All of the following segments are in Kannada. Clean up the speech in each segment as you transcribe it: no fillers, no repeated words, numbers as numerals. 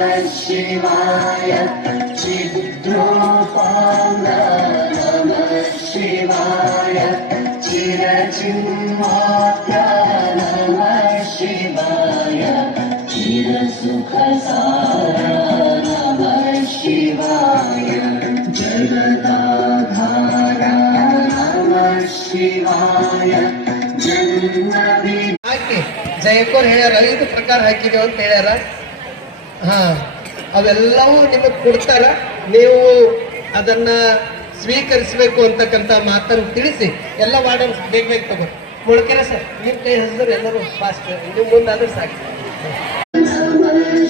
शिवाय चिद्रूपाय नमः शिवाय चिरचिन्मात्रा नमः शिवाय चिरसुखसारा नमः शिवाय जगदाधारा नमः शिवाय जन्मवि ಹಾಕಿ ಜಯಕೋರ್ ಹೇಳ್ಯಾರ 5 ಪ್ರಕಾರ ಹಾಕಿದೇವ ಅಂತ ಹೇಳ್ಯಾರ. ಅವೆಲ್ಲವೂ ನಿಮಗೆ ಕೊಡ್ತಾರ, ನೀವು ಅದನ್ನ ಸ್ವೀಕರಿಸಬೇಕು ಅಂತಕ್ಕಂಥ ಮಾತನ್ನು ತಿಳಿಸಿ ಎಲ್ಲ ವಾರ್ಡನ್ ಬೇಗ ಬೇಗ ತಗೋ ಮೊಳಕೆರ ಸರ್ ನಿಮ್ಮ ಕೈ ಹಸಿದ್ರು ಎಲ್ಲರೂ ಫಾಸ್ಟ್ ನೀವು ಮುಂದಾದ್ರೆ ಸಾಕು.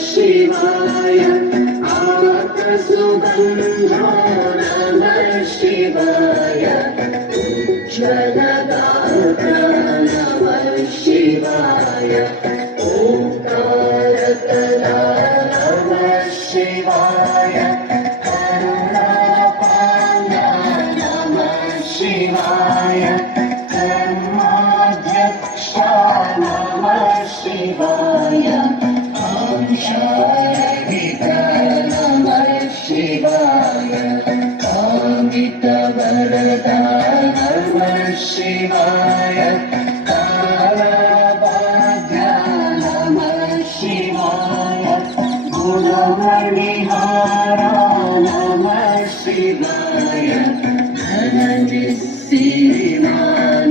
ಶಿವಾಯ ಶಿವಾಯ ಶಿವಾಯ शिवाय करुणापाय नमः शिवाय कर्माध्यक्षा नमः शिवाय कांशारहिता नमः शिवाय कामितवरदा नमः शिवाय कालबाध्या नमः शिवाय गुणमणिहारा नमः शिवाय धननिस्सीमा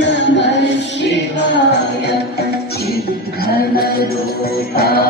नमः शिवाय चिद्घनरूपा